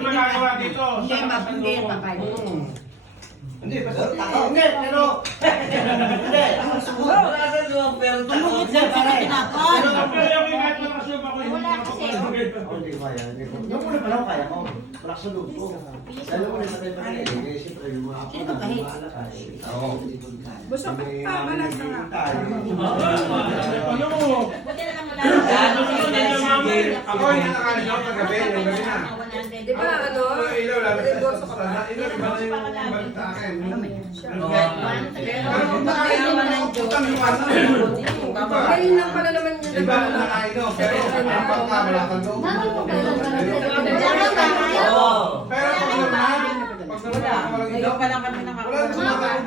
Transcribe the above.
magagawa dito. Hindi, basta hindi, pero hindi. Wala sa luwang pero takot siya pare. Wala kasi. Hindi kaya, hindi ko. Yung una pa lang kaya ko. Wala sa loob ko. Dahil mo rin patay pa rin. Eh, siyempre, yung mga ako na bahala ka. Oo. Gusto ko malas na nga. Buti na lang wala. Ako yung nakalimutan ng gabi, yung gabi na. Di ba ano? Ilaw lang. Ilaw iba na yung balik sa akin. Ngayon lang pala naman yun. Iba na nakaino, pero kapag ka wala kang loob. Pero pag naman, pag naman walang ilaw, Ngayon pa lang kami wala nakakaroon. na sumakain.